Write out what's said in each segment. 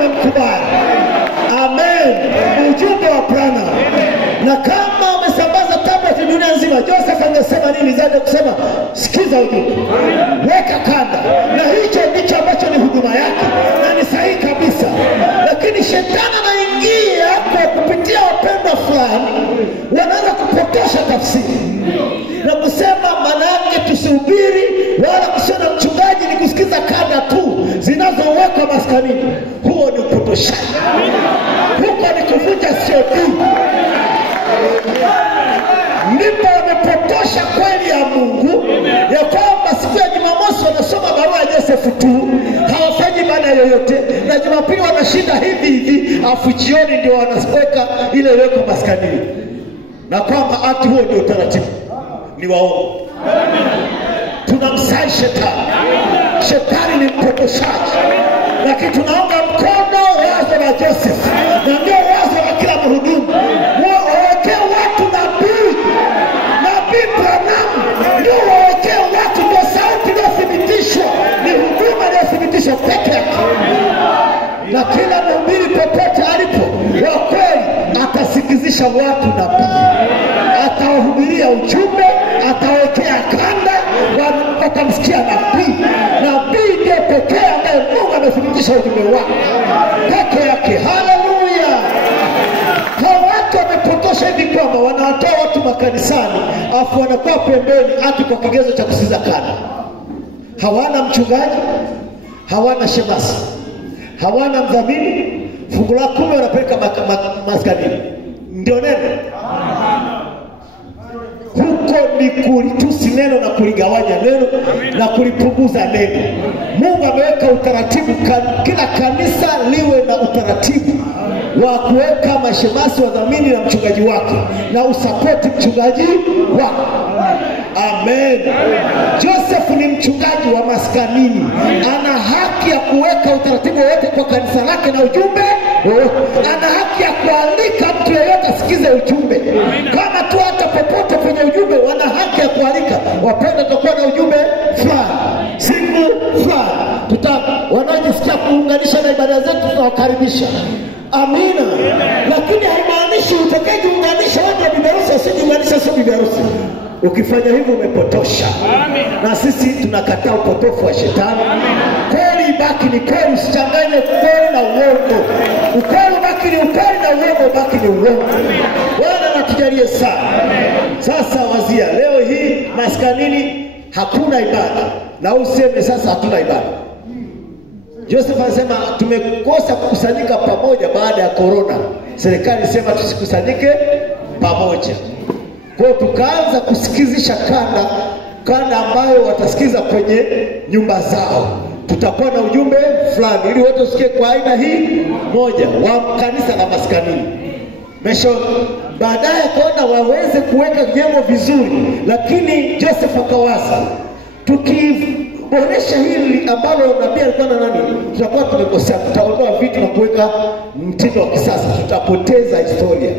wamemkubali. Amen. Ujumbe wa Bwana. Na kama umesambaza tablet dunia nzima, Joseph angesema nini zaidi kusema sikiza ujumbe, weka kanda. Na hicho ndicho ambacho ni huduma yake, na ni sahihi kabisa. Lakini shetani anaingia kwa kupitia wapendwa fulani, wanaanza kupotosha tafsiri na kusema maana yake tusihubiri wala kusiona mchungaji, ni kusikiza kanda tu zinazowekwa maskanini. Huo ni upotoshaji. Huko ni kuvunja COD. Ndipo wamepotosha kweli ya Mungu ya kwamba siku ya Jumamosi wanasoma barua ya Joseph tu, hawafanyi ibada yoyote, na Jumapili wanashinda hivi afu jioni ndio wanaweka ile weko maskanini, na kwamba ati huo ndio utaratibu. Ni waongo. Tunamsai shetani. Shetani ni mpotoshaji. Lakini tunaunga mkono wazo la Joseph, na ndio wazo la kila mhudumu. Wawekee watu nabii Branham, ndio wawekee watu, ndio sauti iliyothibitishwa, ni huduma iliyothibitishwa peke yake. Na kila mhubiri popote alipo wa kweli atasikizisha watu nabii, atawahubiria ujumbe, atawekea kanda, watamsikia nabii. Nabii ndiye pekee ambaye Mungu amethibitisha ujumbe wake peke yake. Haleluya. Hao watu wamepotosha hivi kwamba wanatoa watu makanisani afu wanakuwa pembeni ati kwa kigezo cha kusikiza kanda. Hawana mchungaji, hawana shemasi, hawana mdhamini, fungu la 10 wanapeleka maskanini. Ndio neno. Huko ni kulitusi neno na kuligawanya neno na kulipunguza neno. Mungu ameweka utaratibu, kila kanisa liwe na utaratibu wa kuweka mashemasi, wadhamini na mchungaji wake, na usapoti mchungaji wake. Amen. Joseph ni mchungaji wa maskanini, ana haki ya kuweka utaratibu wote kwa kanisa lake na ujumbe. Ana haki ya kualika mtu yeyote asikize ujumbe. Kama tu hata popote kwenye ujumbe wana haki ya kualika, wapenda tutakuwa na ujumbe fulani, siku fulani, wanajisikia kuunganisha na ibada zetu, tunawakaribisha. Amina. Lakini haimaanishi utakayejiunganisha watu bibiharusi asijiunganisha sio bibiharusi. Ukifanya hivyo umepotosha. Na sisi tunakataa upotofu wa shetani. Kweli baki ni kweli, usichanganye kweli na uongo. Ukweli baki ni ukweli na uongo baki ni uongo. Bwana natujalie sana. Sasa wazia leo hii maskanini hakuna ibada, na useme sasa hatuna ibada. Joseph anasema tumekosa kukusanyika pamoja baada ya corona. Serikali sema tusikusanyike pamoja. Kwa hiyo tukaanza kusikizisha kanda ambayo watasikiza kwenye nyumba zao. Tutakuwa na ujumbe fulani ili wote usikie kwa aina hii moja wa kanisa la maskanini. Baadaye kaona waweze kuweka jengo vizuri, lakini Joseph akawaza tukiboresha hili ambalo nabii alikuwa na nani, tutakuwa tumekosea, tutaondoa vitu na kuweka mtindo wa kisasa, tutapoteza historia.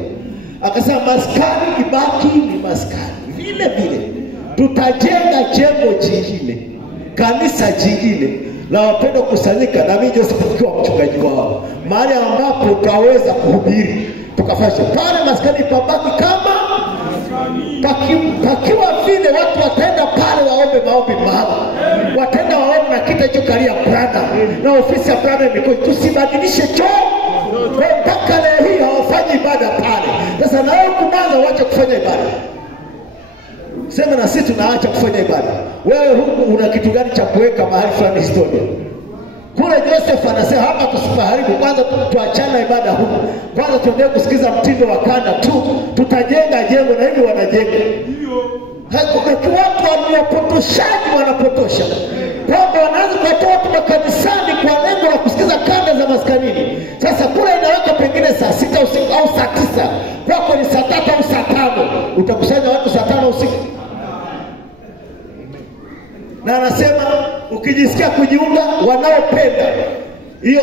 Akasema maskani ibaki ni maskani vile vile, tutajenga jengo jingine, kanisa jingine la wapendwa kusanyika, na mimi Joseph nikiwa mchungaji wao, mahali ambapo tutaweza kuhubiri. Tukafanya pale maskani pabaki kama pakiwa vile, watu wataenda pale waombe maombi maalum, wataenda waombe na kita hicho kalia brada na ofisi ya brada imekuwa. Tusibadilishe choo mpaka leo hii hawafanyi ibada pale. Sasa na wewe kuanza uache kufanya ibada, sema na sisi tunaacha kufanya ibada. Wewe huku una kitu gani cha kuweka mahali fulani historia? Kule Joseph anasema hapa tusipaharibu, kwanza tuachana ibada huku, kwanza tuendelee kusikiza mtindo wa kanda tu, tutajenga jengo. Na hivi wanajenga. Watu wanapotoshaji wanapotosha kwamba wanaanza kutoa watu makanisani kwa lengo la kusikiza kanda za maskanini. Sasa kule inaweka pengine saa 6 usiku au saa 9, kwako ni saa 3 au saa 5, utakusanya watu saa 5 usiku. Na anasema ukijisikia kujiunga, wanaopenda hiyo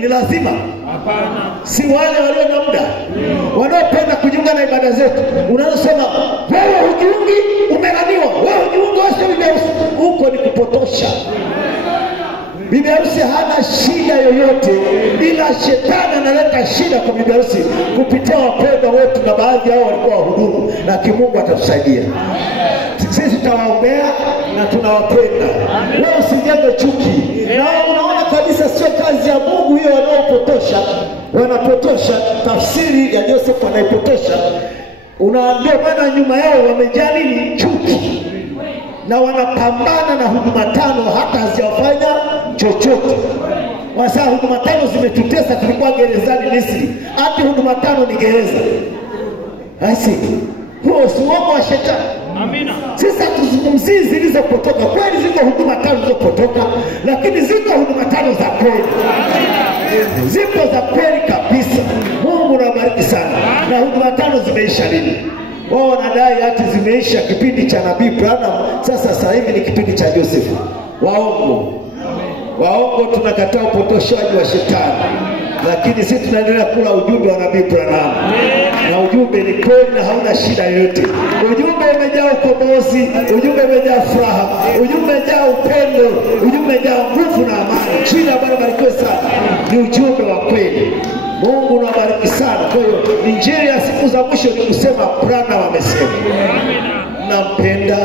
ni lazima. Hapana. Si wale walio na muda. Wanaopenda kujiunga na ibada zetu. Unasema wewe hujiungi, umelaniwa. Wewe hujiungi, wewe huko ni kupotosha. Bibi harusi hana shida yoyote, ila shetani analeta shida kwa bibi harusi kupitia wapendwa wetu, na baadhi yao walikuwa wahudumu, na Mungu atatusaidia. Sisi tutawaombea na tunawapenda. Wewe usijenge chuki. Na unaona kabisa sio kazi ya Mungu hiyo, wanapotosha tafsiri ya Joseph, wanaipotosha. Unaambia maana nyuma yao wamejaa nini? Chuki. Na wanapambana na huduma tano hata hazijafanya chochote. Wasa huduma tano zimetutesa, tulikuwa gerezani Misri. Hata huduma tano ni gereza. Basi huo si uongo wa shetani. Amina. Sisi hatuzungumzii zilizopotoka. Kweli ziko huduma tano zilizopotoka, lakini ziko huduma tano za kweli. Amina. Zipo za kweli kabisa. Mungu anabariki sana. Na huduma tano zimeisha lini? Wao wanadai hati zimeisha kipindi cha Nabii Branham. Sasa hivi ni kipindi cha Joseph. Waongo tunakataa upotoshaji wa shetani. Lakini sisi tunaendelea kula ujumbe wa Nabii Branham. Na ujumbe ni kweli na hauna shida yoyote. Ujumbe umejaa ukombozi, ujumbe umejaa furaha, ujumbe umejaa upendo, ujumbe umejaa nguvu na amani. Jina Bwana barikiwe sana. Ni ujumbe wa kweli. Mungu anabariki sana. Kwa hiyo injili ya siku za mwisho ni kusema Branham amesema. Nampenda.